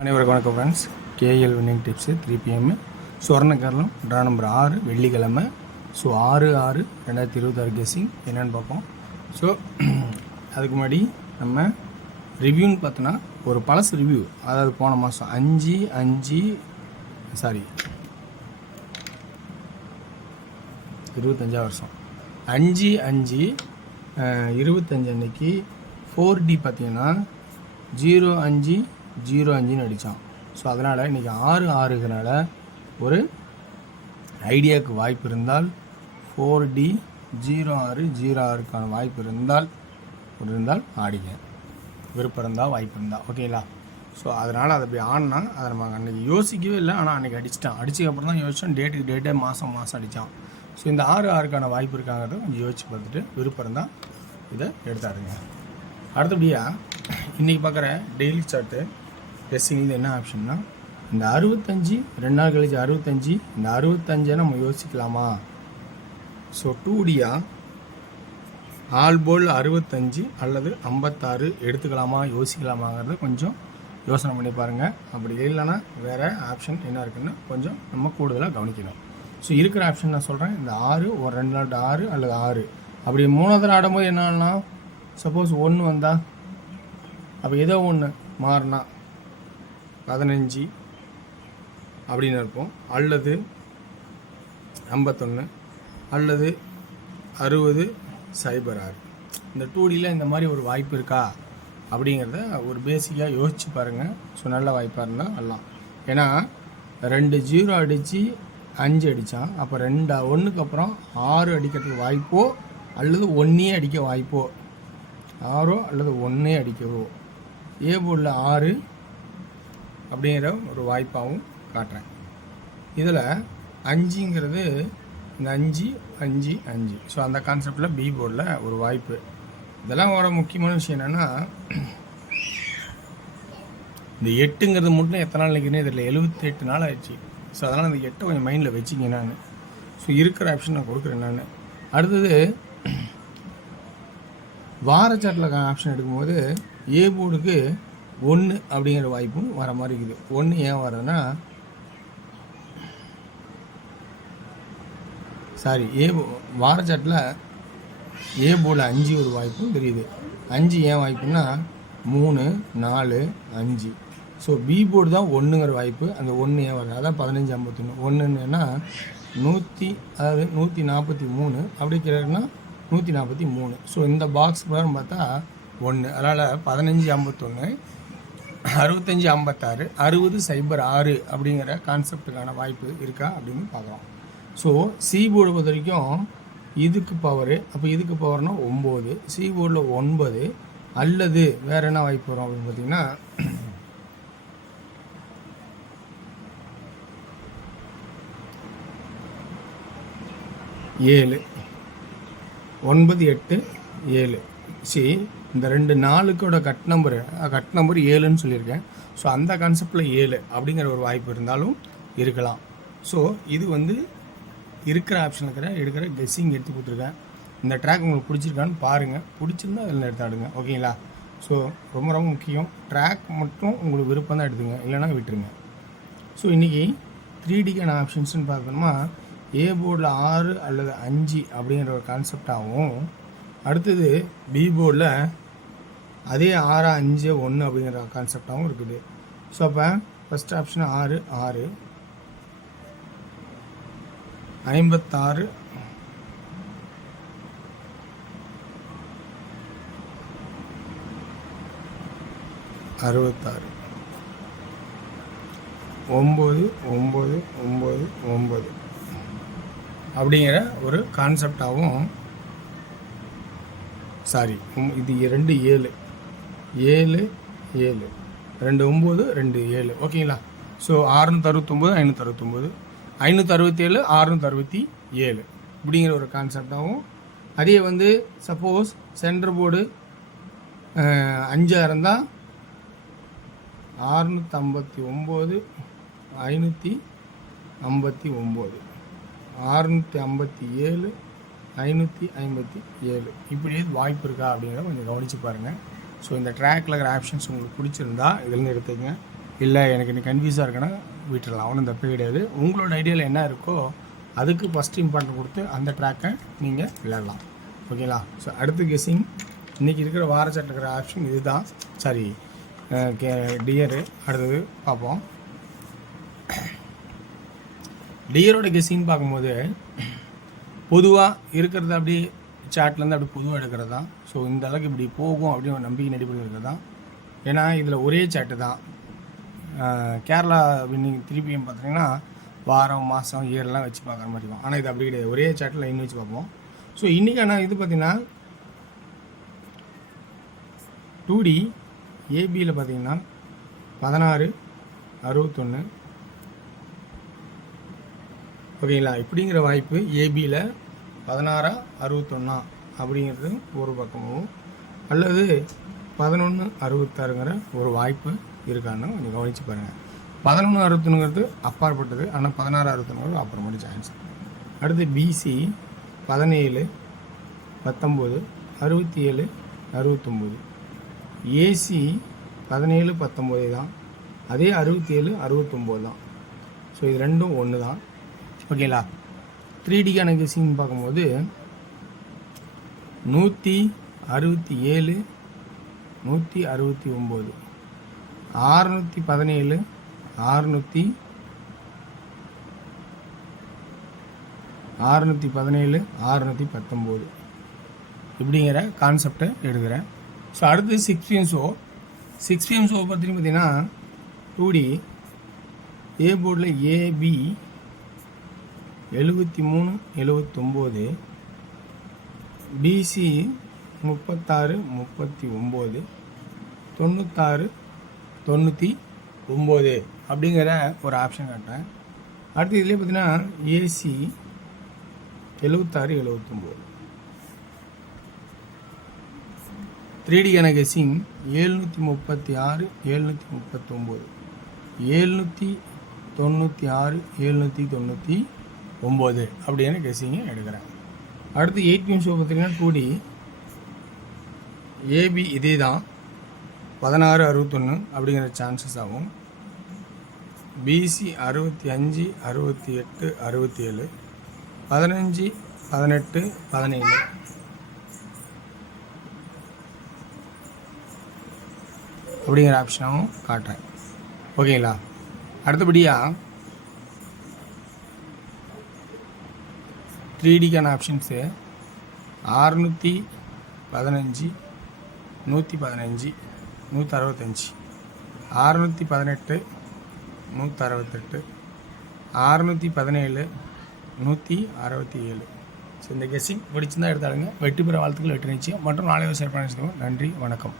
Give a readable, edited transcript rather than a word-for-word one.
அனைவருக்கும் வணக்கம் friends. KL winning tips 3 PM Suvarnakeralam draw number 6 வெள்ளிக்கிழமை. ஸோ 6/6/2026 கெஸ்ஸிங் என்னென்னு பார்ப்போம். ஸோ அதுக்கு முன்னாடி நம்ம ரிவ்யூன்னு பார்த்தோன்னா ஒரு பழசு ரிவ்யூ, அதாவது போன மாதம் 25 வருஷம் 5/5/25 அன்னைக்கு 4D பார்த்தீங்கன்னா 05/05 அடித்தான். ஸோ அதனால் இன்றைக்கி 6/6னால ஒரு ஐடியாவுக்கு வாய்ப்பு இருந்தால் 4D 06/06க்கான வாய்ப்பு இருந்தால் ஆடிங்க, விருப்பம் இருந்தால் வாய்ப்பு இருந்தால் ஓகேங்களா. ஸோ அதனால் அதை அப்படி ஆடினா அதை நம்ம அன்றைக்கி யோசிக்கவே இல்லை, ஆனால் அன்றைக்கி அடிச்சிட்டான். அடிச்சதுக்கப்புறம் தான் யோசித்தோம், டேட்டுக்கு டேட்டே மாதம் அடித்தான். ஸோ இந்த 6/6க்கான வாய்ப்பு இருக்காங்கிறத கொஞ்சம் யோசிச்சு பார்த்துட்டு விருப்பம் இருந்தால் இதை எடுத்தாடுங்க. அடுத்தபடியாக இன்றைக்கி பார்க்குற டெய்லி சார்ட்டு கெஸ்ஸிங் என்ன ஆப்ஷன்னா, இந்த 65 2 நாள் கழிச்சு 65, இந்த 65 நம்ம யோசிக்கலாமா. ஸோ 2Dயா ஆல் போல் 65 அல்லது 56 எடுத்துக்கலாமா யோசிக்கலாமாங்கிறத கொஞ்சம் யோசனை பண்ணி பாருங்கள். அப்படி இல்லைன்னா வேறு ஆப்ஷன் என்ன இருக்குன்னு கொஞ்சம் நம்ம கூடுதலாக கவனிக்கணும். ஸோ இருக்கிற ஆப்ஷன் நான் சொல்கிறேன். இந்த 6 ஒரு 2 நாள் 6 அல்லது 6 அப்படி 3வது ஆடும்போது என்னன்னா, சப்போஸ் 1 வந்தால் அப்போ ஏதோ ஒன்று மாறினா 15 அப்படின்னு இருப்போம், அல்லது 51 அல்லது 60/06. இந்த 2Dயில் இந்த மாதிரி ஒரு வாய்ப்பு இருக்கா அப்படிங்கிறத ஒரு பேசிக்காக யோசிச்சு பாருங்கள். ஸோ நல்ல வாய்ப்பாக இருந்தால் எல்லாம், ஏன்னா 2 0 அடித்து 5 அடித்தான். அப்போ 2 1க்கு அப்புறம் 6 அடிக்கிறதுக்கு வாய்ப்போ அல்லது 1 அடிக்க வாய்ப்போ, 6 அல்லது 1 அடிக்கவோ ஏ போர்டில் 6 அப்படிங்கிற ஒரு வாய்ப்பாகவும் காட்டுறேன். இதில் 5ங்கிறது இந்த 5/5/5. ஸோ அந்த கான்செப்டில் பி போர்டில் ஒரு வாய்ப்பு. இதெல்லாம் ஒரு முக்கியமான விஷயம் என்னென்னா, இந்த 8ங்கிறது மட்டும் எத்தனை நாள் நிற்கிறேன் இதில் 78 நாள் ஆயிடுச்சு. ஸோ அதனால் இந்த 8 கொஞ்சம் மைண்டில் வச்சுங்க நான். ஸோ இருக்கிற ஆப்ஷன் நான் கொடுக்குறேன் நான். அடுத்தது வாரச்சாட்டில் ஆப்ஷன் எடுக்கும்போது ஏ போர்டுக்கு 1 அப்படிங்கிற வாய்ப்பும் வர மாதிரி இருக்குது. 1 ஏன் வருதுன்னா, வாரச்சாட்டில் ஏ போர்டில் 5 ஒரு வாய்ப்பும் தெரியுது. 5 ஏன் வாய்ப்புன்னா 3 4 5. ஸோ பி போர்டு தான் 1ங்கிற வாய்ப்பு. அந்த 1 ஏன் வருது, அதான் 15/51. 1ன்னா 143 அப்படி கிடைக்குன்னா 143. ஸோ இந்த பாக்ஸ் பிரகாரம் பார்த்தா 1, அதனால் 15/51 65/56 60/06 அப்படிங்கிற கான்செப்டுக்கான வாய்ப்பு இருக்கா அப்படின்னு பார்க்கலாம். ஸோ சி போர்டு பொறுத்த வரைக்கும் இதுக்கு பவரு, அப்போ இதுக்கு பவர்னா 9, சி போர்டில் 9 அல்லது வேறு என்ன வாய்ப்பு வரும் அப்படின்னு பார்த்தீங்கன்னா, 7 9 8 7. சரி, இந்த 2 4க்கோட கட் நம்பர் 7ன்னு சொல்லியிருக்கேன். ஸோ அந்த கான்செப்டில் 7 அப்படிங்கிற ஒரு வாய்ப்பு இருந்தாலும் இருக்கலாம். ஸோ இது இருக்கிற ஆப்ஷன் எடுக்கிற கெஸ்ஸிங் எடுத்து கொடுத்துருக்கேன். இந்த ட்ராக் உங்களுக்கு பிடிச்சிருக்கான்னு பாருங்கள், பிடிச்சிருந்தா அதில் எடுத்தாடுங்க ஓகேங்களா. ஸோ ரொம்ப ரொம்ப முக்கியம், ட்ராக் மட்டும் உங்களுக்கு விருப்பம் தான் எடுத்துங்க, இல்லைனா விட்டுருங்க. ஸோ இன்றைக்கி 3Dக்கான ஆப்ஷன்ஸ்னு பார்த்தோம்னா ஏ போர்டில் 6 அல்லது 5 அப்படிங்கிற ஒரு கான்செப்டாகவும், அடுத்தது பி போர்டில் அதே 6/5/1 அப்படிங்கிற கான்செப்டாகவும் இருக்குது. ஸோ அப்போ ஃபஸ்ட் ஆப்ஷன் 6 56 66 9 9 9 9 அப்படிங்கிற ஒரு கான்செப்டாகவும், இது 2 7 7 7 2 9 2 7 ஓகேங்களா. ஸோ 669 569 567 667 இப்படிங்கிற ஒரு கான்செப்டாகவும், அதே சப்போஸ் சென்டர் போர்டு 5 இருந்தால் 659 559 657 557 இப்படியே வாய்ப்பு இருக்கா அப்படிங்கிறத கொஞ்சம் கவனித்து பாருங்கள். ஸோ இந்த ட்ராக்கில் இருக்கிற ஆப்ஷன்ஸ் உங்களுக்கு பிடிச்சிருந்தா இதிலேருந்து எடுத்துக்கங்க. இல்லை எனக்கு இன்னைக்கு கன்ஃபியூஸாக இருக்குன்னா விட்டுடலாம், ஒன்றும் தப்பு கிடையாது. உங்களோட ஐடியாவில் என்ன இருக்கோ அதுக்கு ஃபஸ்ட் இம்பார்ட்டன்ட் கொடுத்து அந்த ட்ராக்கை நீங்கள் விளையாடலாம். ஓகேங்களா? ஸோ அடுத்து கெஸ்ஸிங். இன்றைக்கி இருக்கிற வாரச்சாட்டில் இருக்கிற ஆப்ஷன் இது தான். Sorry, dear. அடுத்தது பார்ப்போம். டியரோட கெஸ்ஸிங் பார்க்கும்போது பொதுவாக இருக்கிறது அப்படி சாட்லேருந்து அப்படி பொதுவாக எடுக்கிறது தான். ஸோ இந்த அளவுக்கு இப்படி போகும் அப்படின்னு ஒரு நம்பிக்கை அடிப்படையில் இருக்கிறது தான். ஏன்னா இதில் ஒரே சாட்டு தான். கேரளா வின்னிங் திருப்பியும் பார்த்தீங்கன்னா வாரம், மாதம், இயர்லாம் வச்சு பார்க்குற மாதிரி இருக்கும். ஆனால் இது அப்படி கிடையாது, ஒரே சாட்டில் லைன் வச்சு பார்ப்போம். ஸோ இன்றைக்கான இது பார்த்திங்கன்னா 2D ஏபியில் பார்த்தீங்கன்னா 16-61. ஓகேங்களா? இப்படிங்கிற வாய்ப்பு ஏபியில் 16-61 அப்படிங்கிறது ஒரு பக்கமும், அல்லது 11-66ங்கிற ஒரு வாய்ப்பு இருக்கான்னு கொஞ்சம் கவனித்து பாருங்கள். 11-61ங்கிறது அப்பாற்பட்டது, ஆனால் 16-61ங்கிறது அப்புறமேட்டு சான்ஸ். அடுத்து பிசி 17-19, 67-69. ஏசி 17-19 தான், அதே 67-69 தான். ஸோ இது ரெண்டும் ஒன்று தான். ஓகேங்களா? 3Dக்கான கெஸ்ஸிங் பார்க்கும்போது 167, 169, 617, 617, 619 இப்படிங்கிற கான்செப்டை எடுக்கிறேன். ஸோ அடுத்து 6 PM ஷோ. 6 PM ஷோ பார்த்தீங்கன்னா 2D ஏ போர்டில் ஏபி 73-79, பிசி 36-39, 96-99 அப்படிங்கிற ஒரு ஆப்ஷன் காட்டுறேன். அடுத்து இதிலே பார்த்தீங்கன்னா ஏசி 76-79. 3Dக்கான கெஸ்ஸிங் 736, 739, 796, 799 அப்படின்னு கெஸ்ஸிங்கை எடுக்கிறேன். அடுத்து 8 PM ஷோ பார்த்தீங்கன்னா 2D ஏபி இதே தான் 16-61 அப்படிங்கிற சான்சஸ் ஆகும். பிசி 65, 68, 67, 15, 18, 17 அப்படிங்கிற ஆப்ஷனாகவும் காட்டுறேன். ஓகேங்களா? அடுத்தபடியாக 3Dக்கான ஆப்ஷன்ஸு 615, 115, 165, 118, 618, 168, 617, 167. ஸோ இந்த கெஸ்ஸிங் பிடிச்சிருந்தால் எடுத்தாலுங்க. வெற்றி பெற வாழ்த்துக்கள், வெற்றி நிச்சயம். மற்றும் நாளை ஷேர் பண்ணி. நன்றி, வணக்கம்.